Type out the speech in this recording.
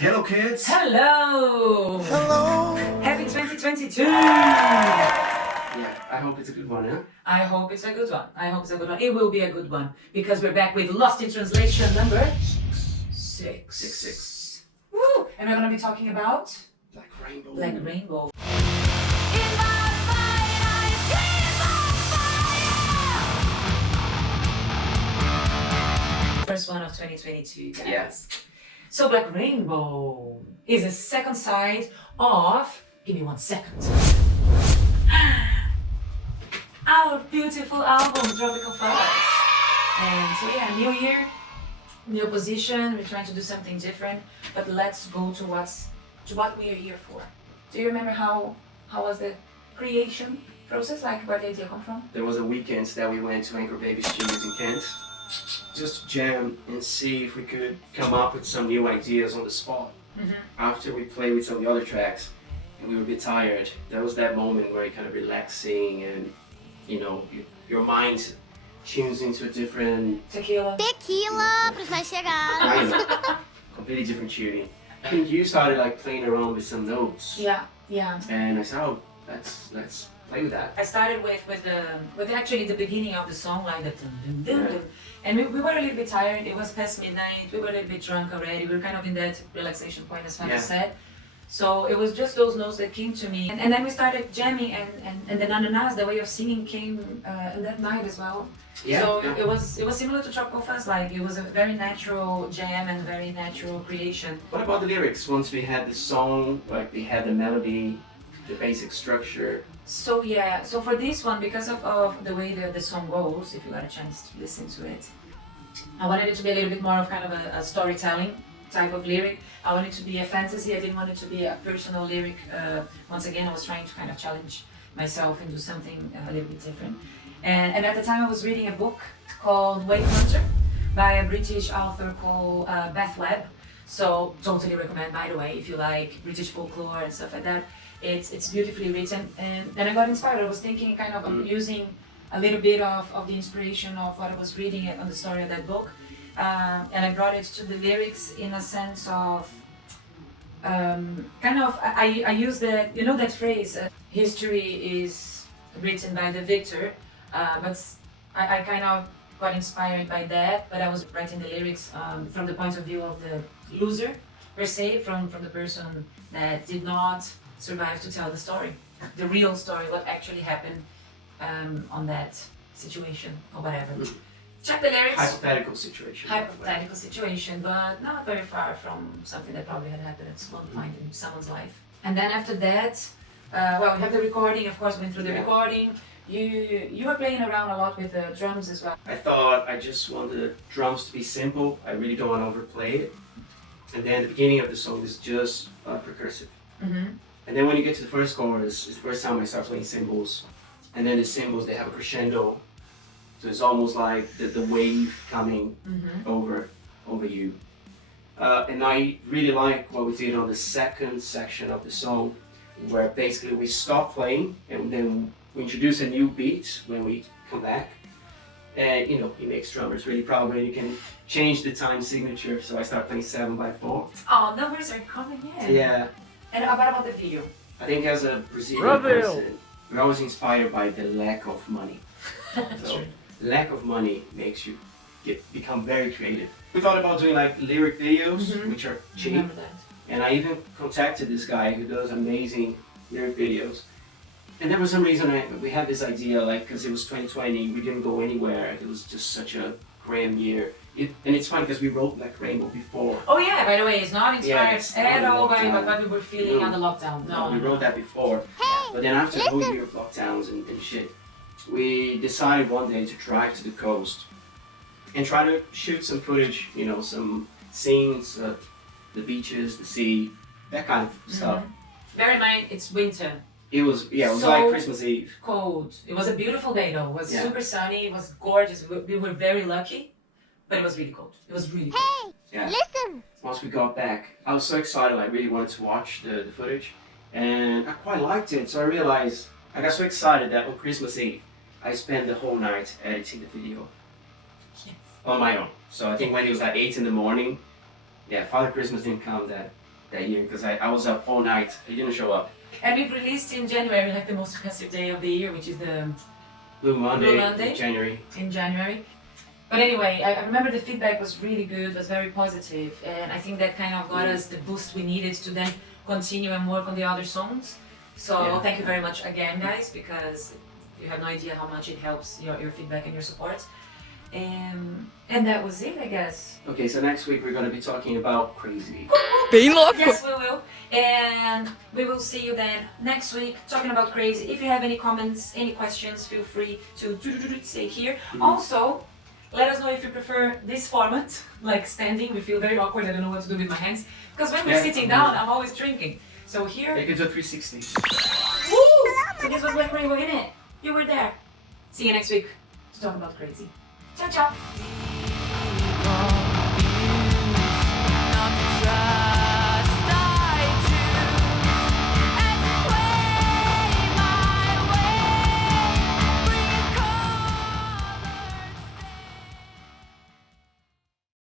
Hello, kids. Hello! Hello. Happy 2022! Yeah, I hope it's a good one, huh? I hope it's a good one. I hope it's a good one. It will be a good one because we're back with Lost in Translation number 6. 6. Woo! And we're gonna be talking about Like rainbow. Black Rainbow. First one of 2022, guys. Yes. So Black Rainbow is the second side of, give me 1 second, our beautiful album, Tropical Fuzz. And so yeah, new year, new position, we're trying to do something different, but let's go to what we are here for. Do you remember how was the creation process, like where the idea come from? There was a weekend that we went to Anchor Baby Studios in Kent. Just jam and see if we could come up with some new ideas on the spot. Mm-hmm. After we played with some of the other tracks and we were a bit tired, there was that moment where you're kind of relaxing and your mind tunes into a different Tequila pros mais chegados. completely different tuning. I think you started like playing around with some notes. Yeah. And I said, oh, let's play with that. I started with actually the beginning of the song, like the dun, dun, dun, dun. And we were a little bit tired. It was past midnight. We were a little bit drunk already. We were kind of in that relaxation point, as Fabio said. So it was just those notes that came to me. And then we started jamming, and then Anelise, the way of singing came that night as well. It was similar to Tropical Fuzz. Like it was a very natural jam and very natural creation. What about the lyrics? Once we had the song, like we had the melody, the basic structure. So yeah, so for this one, because of the way the song goes, if you got a chance to listen to it, I wanted it to be a little bit more of kind of a storytelling type of lyric. I wanted it to be a fantasy. I didn't want it to be a personal lyric. Once again, I was trying to kind of challenge myself and do something a little bit different. And at the time I was reading a book called Wave Hunter by a British author called Beth Webb. So totally recommend, by the way, if you like British folklore and stuff like that. It's beautifully written, and then I got inspired. I was thinking kind of using a little bit of the inspiration of what I was reading on the story of that book, and I brought it to the lyrics in a sense of I use that phrase, history is written by the victor, but I kind of got inspired by that, but I was writing the lyrics from the point of view of the loser, per se, from the person that did not survive to tell the story, the real story, what actually happened on that situation or whatever. Check the lyrics. Hypothetical situation. Hypothetical situation, but not very far from something that probably had happened at one point in someone's life. And then after that, we have the recording, of course, went through the recording. You were playing around a lot with the drums as well. I thought I just want the drums to be simple. I really don't want to overplay it. And then the beginning of the song is just percussive. Mm-hmm. And then when you get to the first chorus, it's the first time I start playing cymbals. And then the cymbals, they have a crescendo. So it's almost like the wave coming over you. And I really like what we did on the second section of the song, where basically we stop playing and then we introduce a new beat when we come back. And it makes drummers really proud when you can change the time signature. So I start playing 7/4. Oh, numbers are coming in. Yeah. And what about the video? I think as a Brazilian person, we're always inspired by the lack of money. So lack of money makes you become very creative. We thought about doing like lyric videos, which are cheap. Remember that. And I even contacted this guy who does amazing lyric videos. And then for some reason we had this idea, like, because it was 2020, we didn't go anywhere. It was just such a grand year. And it's fun because we wrote Black Rainbow before. Oh yeah, by the way, it's not inspired at all by lockdown. what we were feeling on the lockdown. No, we wrote that before. But then after the whole year of lockdowns and shit, we decided one day to drive to the coast and try to shoot some footage, some scenes of the beaches, the sea, that kind of stuff. Bear in mind, it's winter. It was So like Christmas Eve. Cold. It was a beautiful day though. It was super sunny. It was gorgeous. We were very lucky, but it was really cold. It was really cold. Yeah. Listen. Once we got back, I was so excited. I really wanted to watch the footage, and I quite liked it. So I realized I got so excited that on Christmas Eve, I spent the whole night editing the video on my own. So I think when it was at 8 in the morning, Father Christmas didn't come that year because I was up all night. He didn't show up. And we've released in January, like the most expensive day of the year, which is the Blue Monday, Monday. in January. But anyway, I remember the feedback was really good, was very positive, and I think that kind of got us the boost we needed to then continue and work on the other songs. So thank you very much again, guys, because you have no idea how much it helps your feedback and your support. And that was it, I guess. Okay, so next week we're going to be talking about Crazy. Bem louco! Yes, we will. And we will see you then next week talking about Crazy. If you have any comments, any questions, feel free to say here. Also, let us know if you prefer this format, like standing. We feel very awkward. I don't know what to do with my hands. Because when we're sitting down, I'm always drinking. So here... You can do a 360. Woo! So this was when we were in it. You were there. See you next week to talk about Crazy. Ciao, ciao.